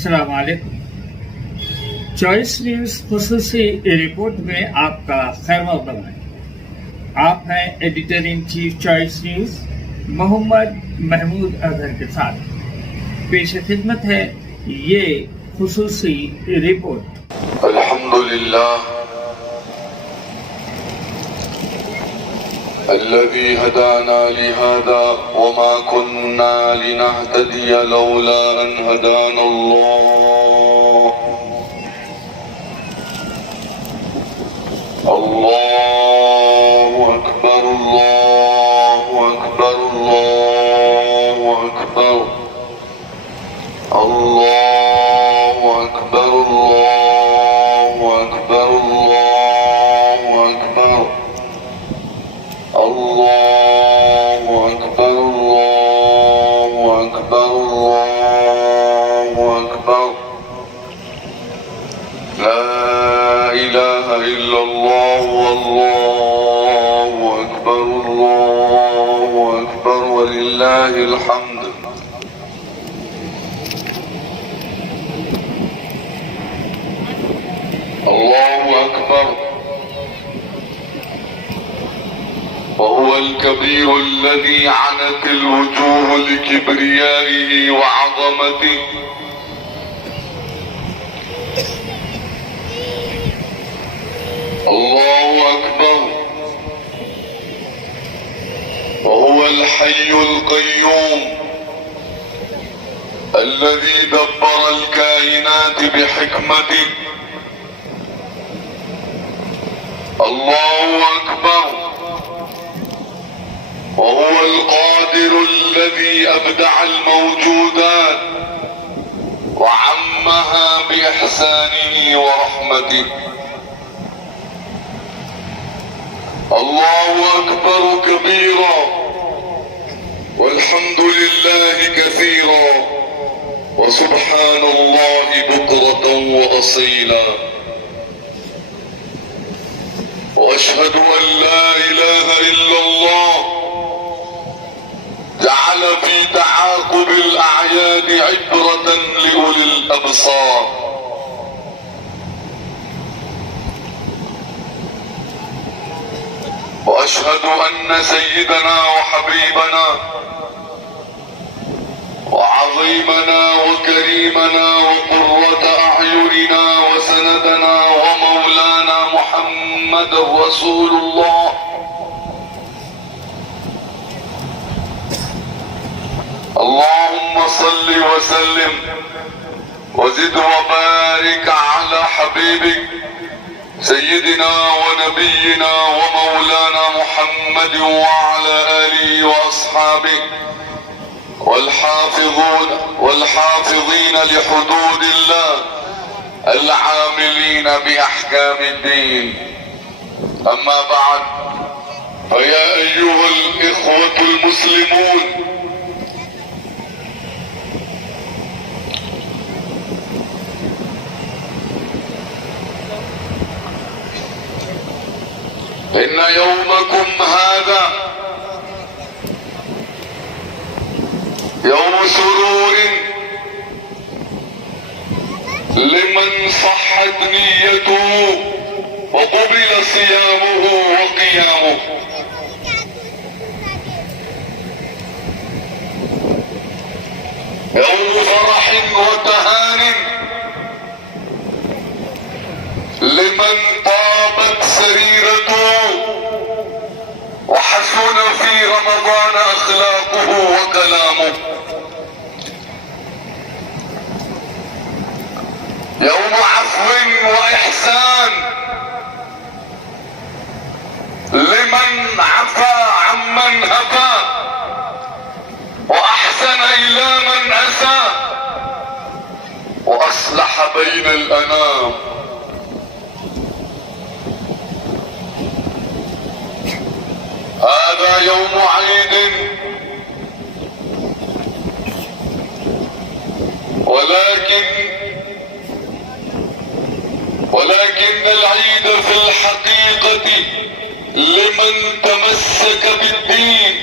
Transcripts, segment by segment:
अस्सलाम वालेकुम। Choice news खुसूसी रिपोर्ट में आपका खैर मक़दम है। आप हैं editor in chief Choice News Mohammad Mahmood Azhar के साथ। पेश खिदमत है ये खुसूसी रिपोर्ट। अल्हम्दुलिल्लाह الذي هدانا لهذا وما كنا لنهتدي لولا أن هدانا الله الله أكبر الله أكبر الله أكبر الله أكبر الله أكبر الله أكبر الله أكبر الله أكبر الله أكبر لا إله إلا الله والله أكبر الله أكبر ولله الحمد الله أكبر وهو الكبير الذي عنت الوجوه لكبريائه وعظمته الله أكبر وهو الحي القيوم الذي دبر الكائنات بحكمته الله أكبر وهو القادر الذي أبدع الموجودات وعمها بإحسانه ورحمته الله أكبر كبيرا والحمد لله كثيرا وسبحان الله بكرة وأصيلا وأشهد أن لا إله إلا الله جعل في تعاقب الأعياد عبرة لأولي الأبصار وأشهد أن سيدنا وحبيبنا وعظيمنا وكريمنا وقرة أعيننا وسندنا ومولانا محمد رسول الله اللهم صل وسلم وزد وبارك على حبيبك سيدنا ونبينا ومولانا محمد وعلى آله وأصحابه والحافظين لحدود الله العاملين بأحكام الدين أما بعد فيا أيها الإخوة المسلمون إن يومكم هذا يوم سرور لمن صحت نيته وقبل صيامه وقيامه يوم فرح وتهان لمن طابت سريرته وحسن في رمضان أخلاقه وكلامه يوم عفو وإحسان لمن عفا عمن هفا وأحسن إلى من أساء وأصلح بين الأنام هذا يوم عيد ولكن العيد في الحقيقة لمن تمسك بالدين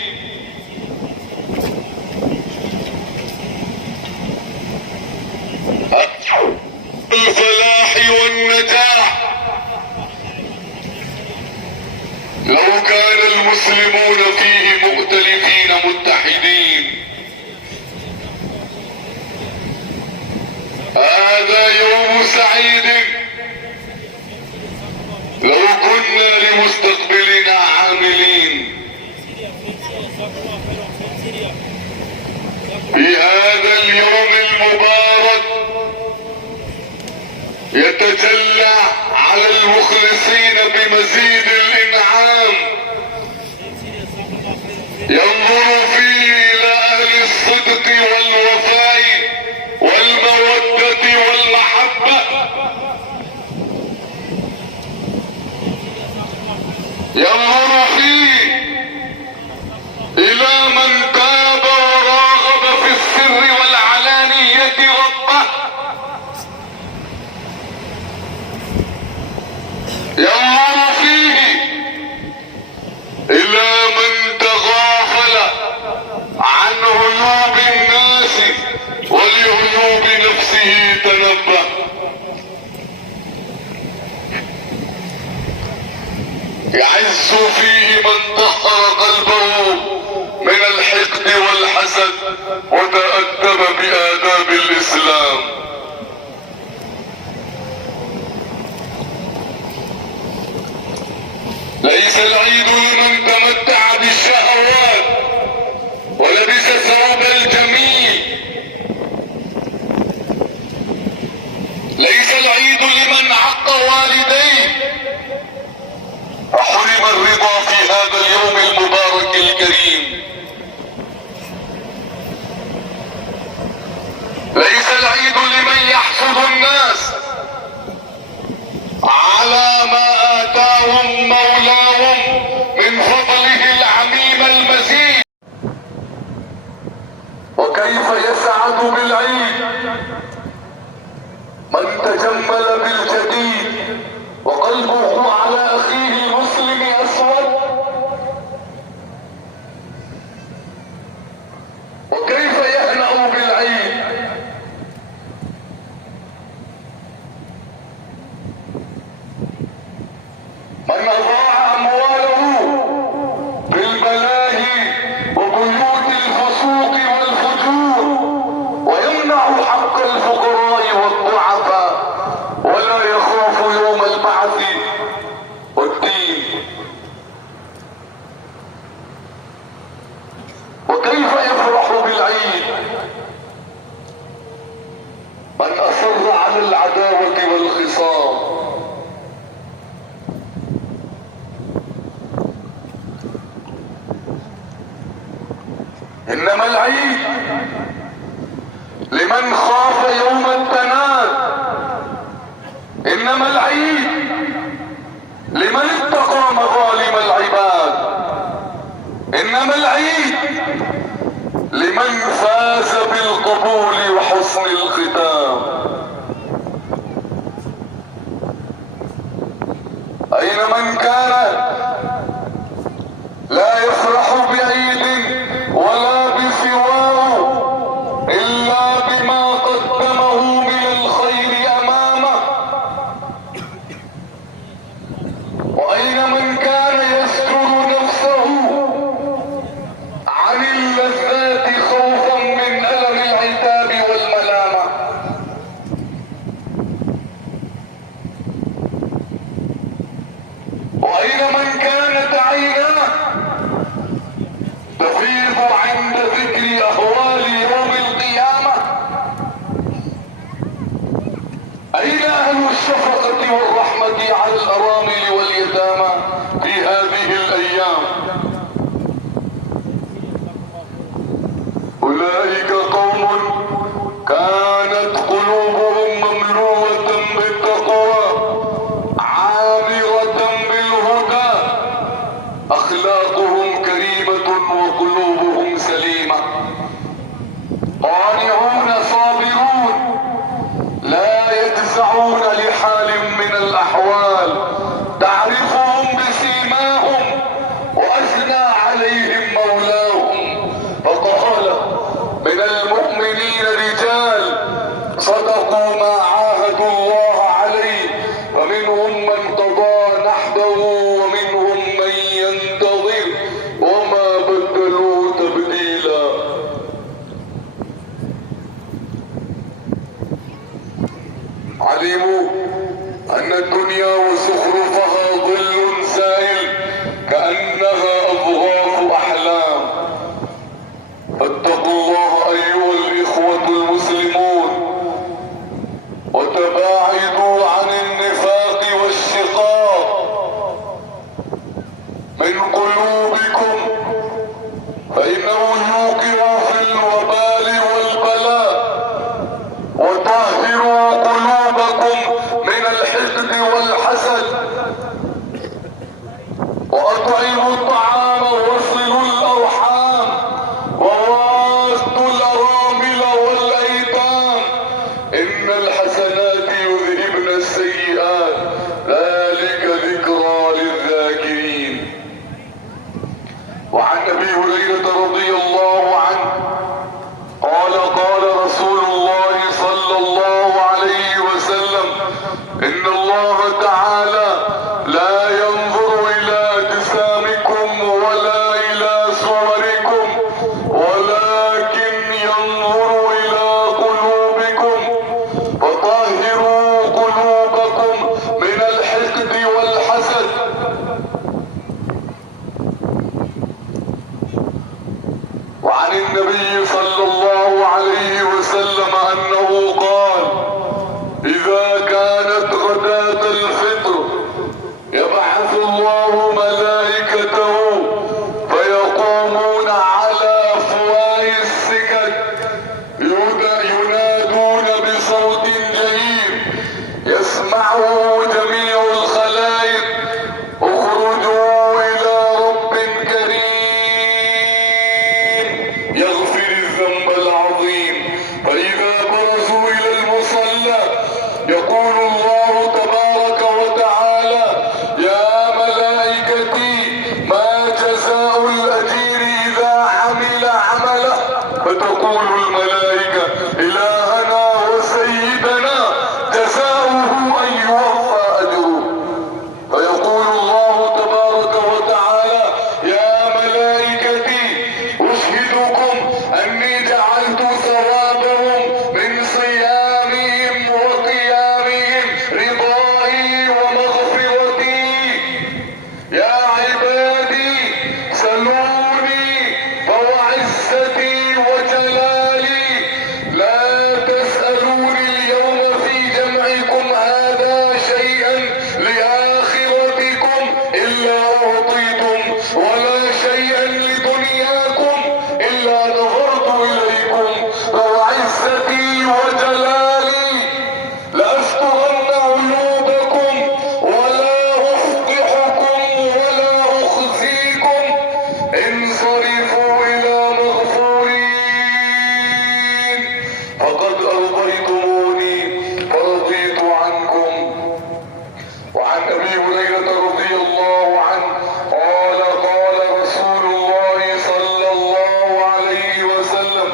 الفلاح والنجاح. لو كان المسلمون فيه مؤتلفين متحدين. هذا يوم سعيد لو كنا لمستقبلنا عاملين. في هذا اليوم المبارك يتجلى على المخلصين بمزيد الإنعام، ينظر فيه إلى أهل الصدق والوفاء والمودة والمحبة، ينظر فيه إلى من تاب وراغب في السر والعلانية ربه، ينظر فيه إلى من تغافل عن عيوب الناس ولعيوب نفسه تنبه. يعز فيه من طهر قلبه من الحقد والحسد وتأدب بآداب الإسلام. ليس العيد لمن تمتع بالشهوات ولبس ثوب الجميل، ليس العيد لمن عق والديه وحرم الرضا في هذا اليوم المبارك الكريم. ليس العيد لمن يحسد الناس على ما آتاهم مولاهم من فضله العميم المزيد. وكيف يسعد بالعيد من تجمل بالجديد وقلبه على أخيه المسلم أسود؟ وكيف يهنأ بالعيد من أضاع أمواله بالملاهي وبيوت الفسوق والفجور ويمنع حق الفقراء والضعفاء ولا يخاف يوم البعث والدين؟ وكيف يفرح بالعيد من أصر على العداوة والخصام؟ إنما العيد لمن خاف يوم التناد، إنما العيد لمن اتقى مظالم العباد، إنما العيد لمن فاز بالقبول وحسن الختام. أين من كان لا يفرح بعيد ولا بسواه إلا بما قدمه من الخير أمامه؟ وأين من كان يستر نفسه عن اللذات خوفا من ألم العتاب والملامة؟ وأين وعن ابي هريرة رضي الله عنه قال قال رسول الله صلى الله عليه وسلم ان الله تعالى لا ينظر الى اجسامكم ولا الى صوركم ولكن ينظر الى قلوبكم فطهروا قلوبكم من الحقد والحسد. وعن النبي صلى الله عليه وسلم انه قال اذا كانت غداة الفطر يبعث الله ملائكته فيقومون على افواه السكك ينادون بصوت جهير يسمعه جميع الخلائق اخرجوا الى رب كريم يغفر الذنب العظيم. فاذا برزوا الى المصلى يقول الله تبارك وتعالى يا ملائكتي ما جزاء الاجير اذا عمل عمله فتقول الملائكة الهنا وسيدنا جزاؤه ان يوفى اجره فيقول الله تبارك وتعالى يا ملائكتي اشهدكم اني جعلت ثوابهم من صيامهم وقيامهم رضائي ومغفرتي. يا عبادي سلوني فوعزتي وجلالي لا تسألوني اليوم في جمعكم هذا شيئا لآخرتكم إلا أعطيتم ولا شيئا لدنياكم إلا نظرت إليكم فوعزتي وجلالي لأسترن عيوبكم ولا أفضحكم ولا أخزيكم انصرفوا إلى مغفورين فقد أرضيتموني فرضيت عنكم. وعن ابي هريرة رضي الله عنه قال قال رسول الله صلى الله عليه وسلم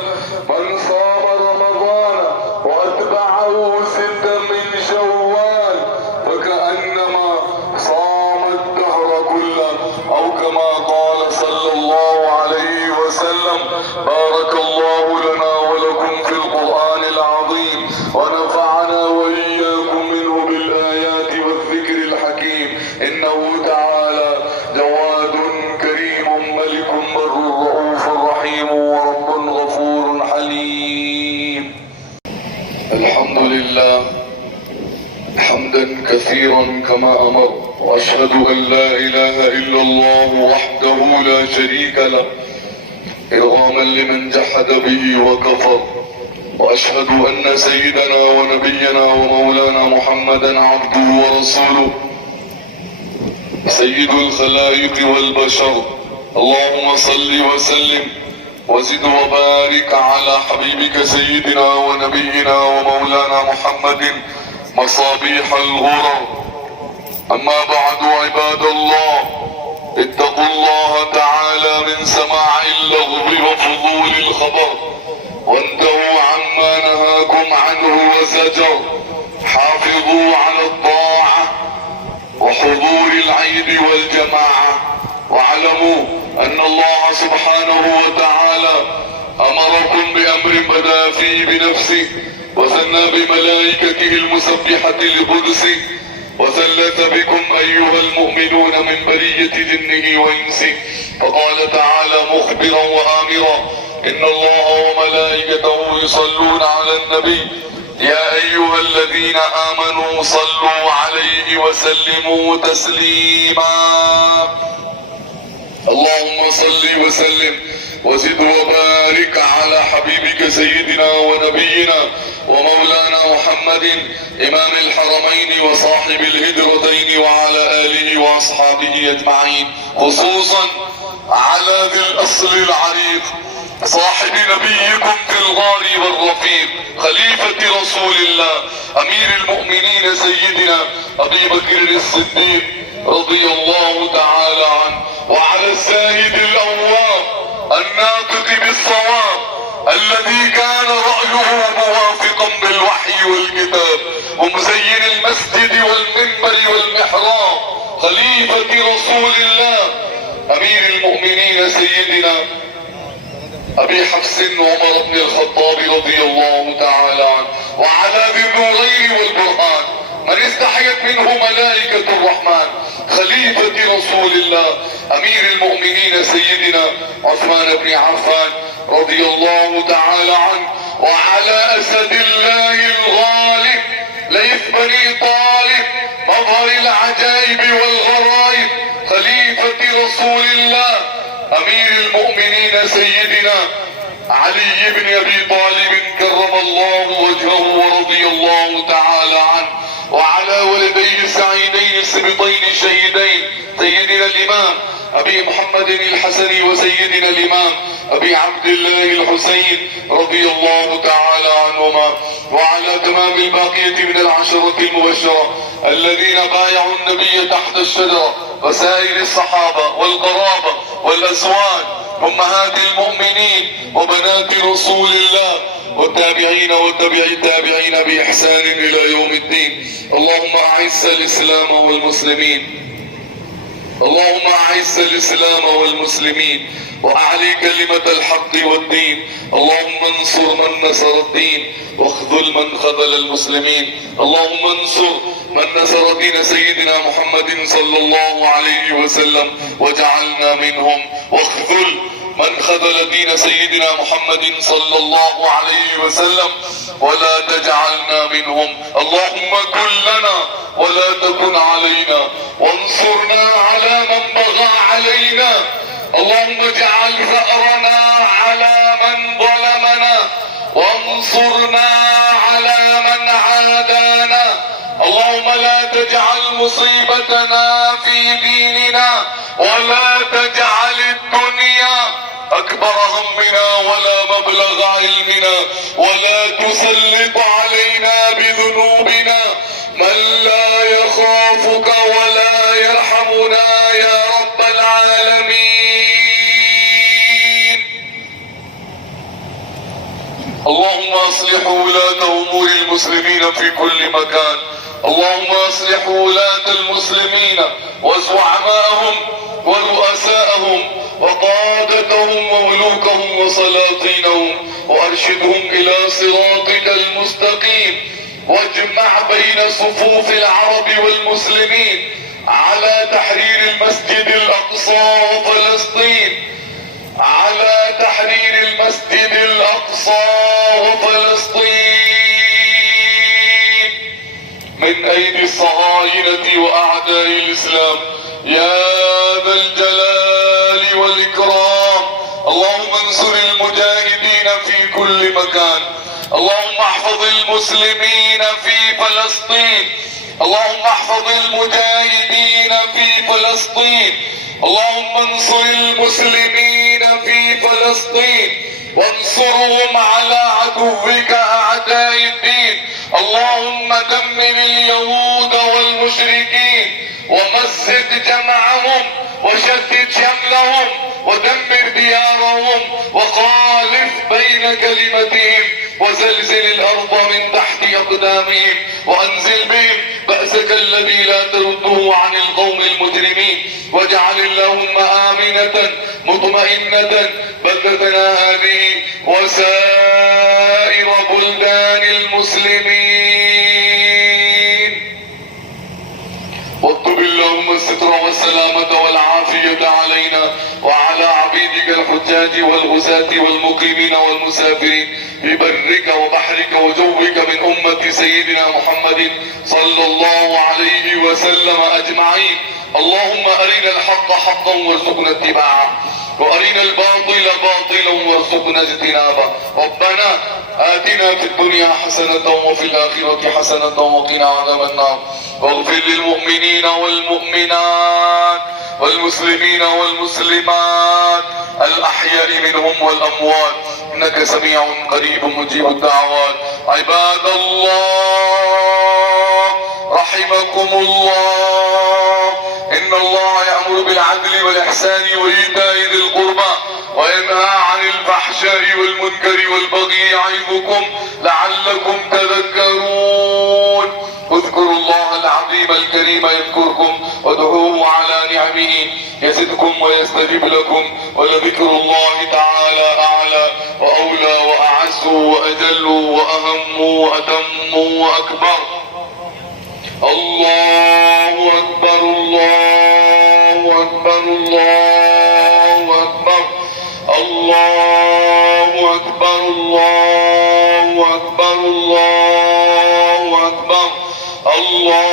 من صام رمضان واتبعه ستا من شوال فكأنما صام الدهر كله او كما قال صلى الله عليه وسلم. بارك الله لنا ولكم في القرآن العظيم ونفعنا وإياكم منه بالآيات والذكر الحكيم انه تعالى جواد كريم ملك بر رؤوف رحيم ورب غفور حليم. الحمد لله حمدا كثيرا كما امر واشهد ان لا اله الا الله وحده لا شريك له ارغاما لمن جحد به وكفر واشهد ان سيدنا ونبينا ومولانا محمدا عبده ورسوله سيد الخلائق والبشر. اللهم صل وسلم وزد وبارك على حبيبك سيدنا ونبينا ومولانا محمد مصابيح الغرر. اما بعد عباد الله اتقوا الله تعالى من سماع اللغو وفضول الخبر وانتهوا عما نهاكم عنه وزجر. حافظوا على الطاعة وحضور العيد والجماعة واعلموا ان الله سبحانه وتعالى امركم بامر بدا فيه بنفسه وثنى بملائكته المسبحة لقدسه وثلث بكم ايها المؤمنون من برية جنه وانسه فقال تعالى مخبرا وامرا ان الله وملائكته يصلون على النبي يا ايها الذين امنوا صلوا عليه وسلموا تسليما. اللهم صل وسلم وزد وبارك على حبيبك سيدنا ونبينا ومولانا محمد امام الحرمين وصاحب الهجرتين وعلى اله واصحابه اجمعين خصوصا على ذي الاصل العريق صاحب نبيكم في الغار والرفيق خليفة رسول الله امير المؤمنين سيدنا ابي بكر الصديق رضي الله تعالى عنه وعلى الزاهد الاول الذي كان رأيه موافقا بالوحي والكتاب، ومزين المسجد والمنبر والمحراب، خليفة رسول الله أمير المؤمنين سيدنا أبي حفص عمر بن الخطاب رضي الله تعالى عنه، وعلى ذي النورين والبرهان من استحيت منه ملائكة الرحمن، خليفة رسول الله أمير المؤمنين سيدنا عثمان بن عفان رضي الله تعالى عنه، وعلى أسد الله الغالب ليث بني طالب مظهر العجائب والغرائب، خليفة رسول الله أمير المؤمنين سيدنا علي بن أبي طالب كرم الله وجهه ورضي الله تعالى عنه، وعلى ولديه السعيدين السبطين الشهيدين سيدنا الإمام أبي محمد الحسن وسيدنا الإمام أبي عبد الله الحسين رضي الله تعالى عنهما، وعلى تمام الباقية من العشرة المبشرة الذين بايعوا النبي تحت الشجرة، وسائر الصحابة والقرابة والأزواج أمهات المؤمنين وبنات رسول الله والتابعين وتبع التابعين بإحسان إلى يوم الدين. اللهم أعز الإسلام والمسلمين، اللهم أعز الإسلام والمسلمين وأعلي كلمة الحق والدين، اللهم انصر من نصر الدين واخذل من خذل المسلمين، اللهم انصر من نصر دين سيدنا محمد صلى الله عليه وسلم واجعلنا منهم، واخذل من خذل دين سيدنا محمد صلى الله عليه وسلم ولا تجعلنا منهم. اللهم كن لنا ولا تكن علينا، وانصرنا على من بغى علينا، اللهم اجعل ثأرنا على من ظلمنا، وانصرنا على من عادانا، اللهم لا تجعل مصيبتنا في ديننا، ولا تجعل الدنيا أكبر همنا ولا مبلغ علمنا، ولا تسلط علينا بذنوبنا من لا يخافك ولا يرحمنا يا رب العالمين. اللهم اصلح ولاة امور المسلمين في كل مكان، اللهم اصلح ولاة المسلمين وزعماءهم ورؤساءهم وقادتهم وملوكهم وسلاطينهم، وارشدهم الى صراطك المستقيم، واجمع بين صفوف العرب والمسلمين على تحرير المسجد الاقصى وفلسطين، على تحرير المسجد الاقصى وفلسطين من ايدي الصهاينة واعداء الاسلام يا ذا الجلال والاكرام. اللهم انصر المجاهدين في كل مكان، اللهم احفظ المسلمين في فلسطين، اللهم احفظ المجاهدين في فلسطين، اللهم انصر المسلمين في فلسطين وانصرهم على عدوك اعداء الدين. اللهم دمر اليهود والمشركين ومزق جمعهم وشتت شملهم ودمر ديارهم وخالف بين كلمتهم وزلزل الارض من تحت اقدامهم، وانزل بهم بأسك الذي لا ترده عن القوم المجرمين، واجعل اللهم آمنة مطمئنة بلدتنا هذه وسائر بلدان المسلمين، واكتب اللهم الستر والسلامة والعافية علينا وعلى عبيدك الحجاج والغزاة والمقيمين والمسافرين في برك وبحرك وجوك من أمة سيدنا محمد صلى الله عليه وسلم أجمعين. اللهم أرنا الحق حقا وارزقنا اتباعه، وأرنا الباطل باطلا وارزقنا اجتنابه. ربنا آتنا في الدنيا حسنة وفي الآخرة حسنة وقنا عذاب النار، واغفر للمؤمنين والمؤمنات والمسلمين والمسلمات الأحياء منهم والأموات، إنك سميع قريب مجيب الدعوات. عباد الله رحمكم الله، إن الله يأمر بالعدل والإحسان وإيتاء ذي القربى وينهى عن الفحشاء الفحشاء والمنكر والبغي يعظكم لعلكم تذكرون. اذكروا الله العظيم الكريم يذكركم وادعوه على نعمه يزدكم ويستجب لكم ولذكر الله تعالى أعلى وأولى وأعز وأجل وأهم وأتم وأكبر. الله أكبر الله أكبر الله أكبر الله أكبر الله أكبر الله أكبر الله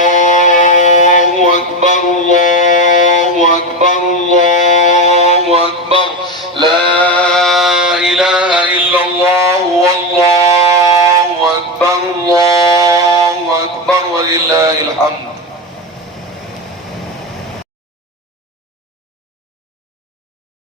أكبر الله أكبر الله أكبر. لا إله إلا الله والله أكبر الله أكبر ولله الحمد.